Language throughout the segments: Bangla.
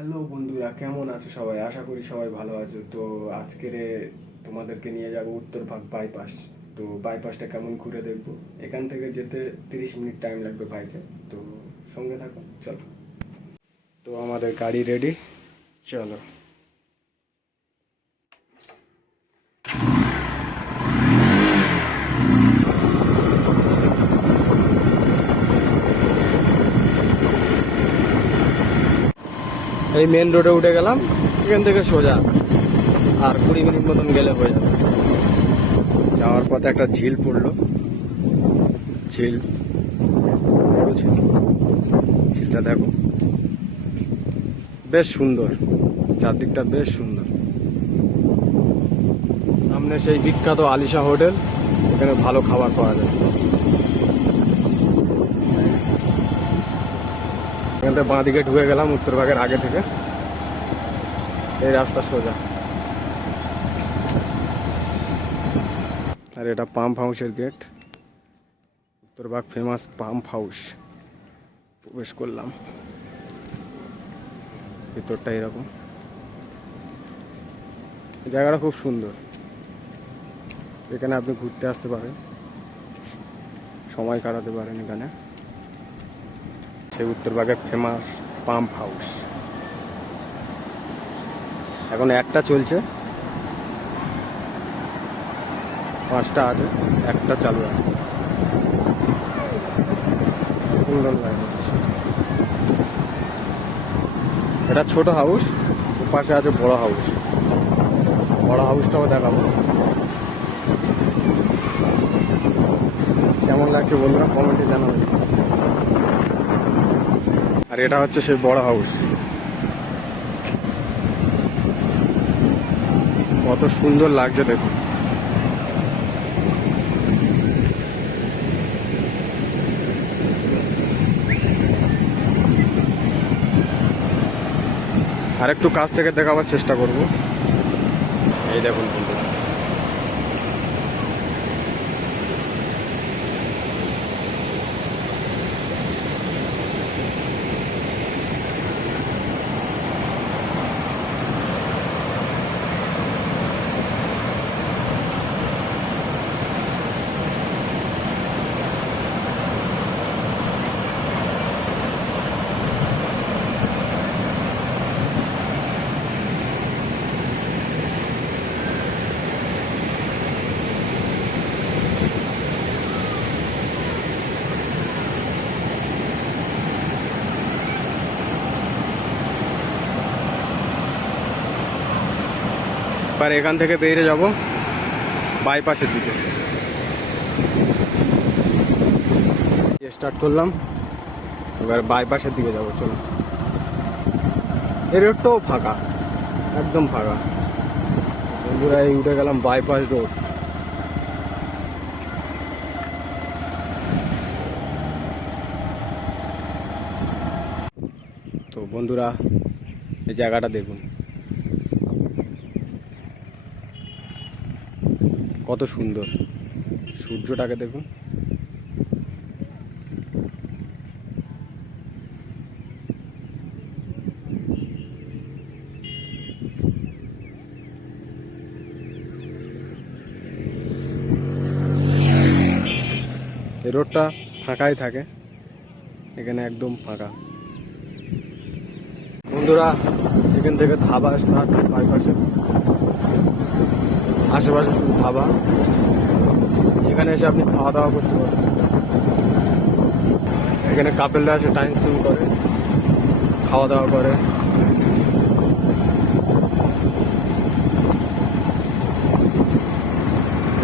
হ্যালো বন্ধুরা, কেমন আছো সবাই? আশা করি সবাই ভালো আছো। তো আজকের তোমাদেরকে নিয়ে যাব উত্তরভাগ বাইপাস। তো বাইপাসটা কেমন ঘুরে দেখবো। এখান থেকে যেতে 30 মিনিট টাইম লাগবে বাইকে। তো সঙ্গে থাকো, চলো। তো আমাদের গাড়ি রেডি, চলো। এই মেন রোডে উঠে গেলাম, এখান থেকে সোজা আর 20 মিনিট মতন গেলে হয়ে যাবে। যাওয়ার পথে একটা ঝিল পড়লো, ঝিল, বড় ঝিল। ঝিলটা দেখো, বেশ সুন্দর, চারদিকটা বেশ সুন্দর। সামনে সেই বিখ্যাত আলিশা হোটেল, এখানে ভালো খাবার পাওয়া যায়। এখান থেকে বাঁ দিকে ঢুকে গেলাম উত্তরভাগের আগে থেকে, এই রাস্তা সোজা। আর এটা পাম্প হাউসের গেট, উত্তরভাগ ফেমাস পাম্প হাউস। প্রবেশ করলাম, ভিতরটা এরকম। জায়গাটা খুব সুন্দর, এখানে আপনি ঘুরতে আসতে পারেন, সময় কাটাতে পারেন এখানে। সেই উত্তরভাগের ফেমাস পাম্প হাউস। এখন একটা চলছে, 5টা আছে, একটা চালু আছে। সুন্দর লাগে। এটা ছোট হাউস, পাশে আছে বড় হাউস। বড় হাউসটাও দেখাবো। কেমন লাগছে বন্ধুরা কমেন্টে জানাবেন। আর এটা হচ্ছে সেই বড় হাউস। কত সুন্দর লাগছে দেখুন। আর একটু কাছ থেকে দেখাবার চেষ্টা করব। এই দেখুন বন্ধুরা, এবার এখান থেকে বেরিয়ে যাব বাইপাসের দিকে। স্টার্ট করলাম, এবার বাইপাসের দিকে যাব। চলো, এই রোডটাও ফাঁকা, একদম ফাঁকা বন্ধুরা। এই উঠে গেলাম বাইপাস রোড। তো বন্ধুরা, এই জায়গাটা দেখুন কত সুন্দর। সূর্যটাকে দেখুন। এই রোডটা ফাঁকাই থাকে, এখানে একদম ফাঁকা। বন্ধুরা, এখান থেকে ধাবা স্টার্ট, বাইপাসে আশেপাশে শুধু ধাবা। এখানে এসে আপনি খাওয়া দাওয়া করতে পারেন। এখানে কাপেলরা এসে টাইম স্পেন্ড করে, খাওয়া দাওয়া করে।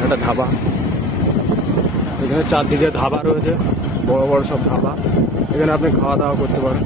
এটা ধাবা, এখানে চারদিকে ধাবা রয়েছে, বড় বড় সব ধাবা। এখানে আপনি খাওয়া দাওয়া করতে পারেন।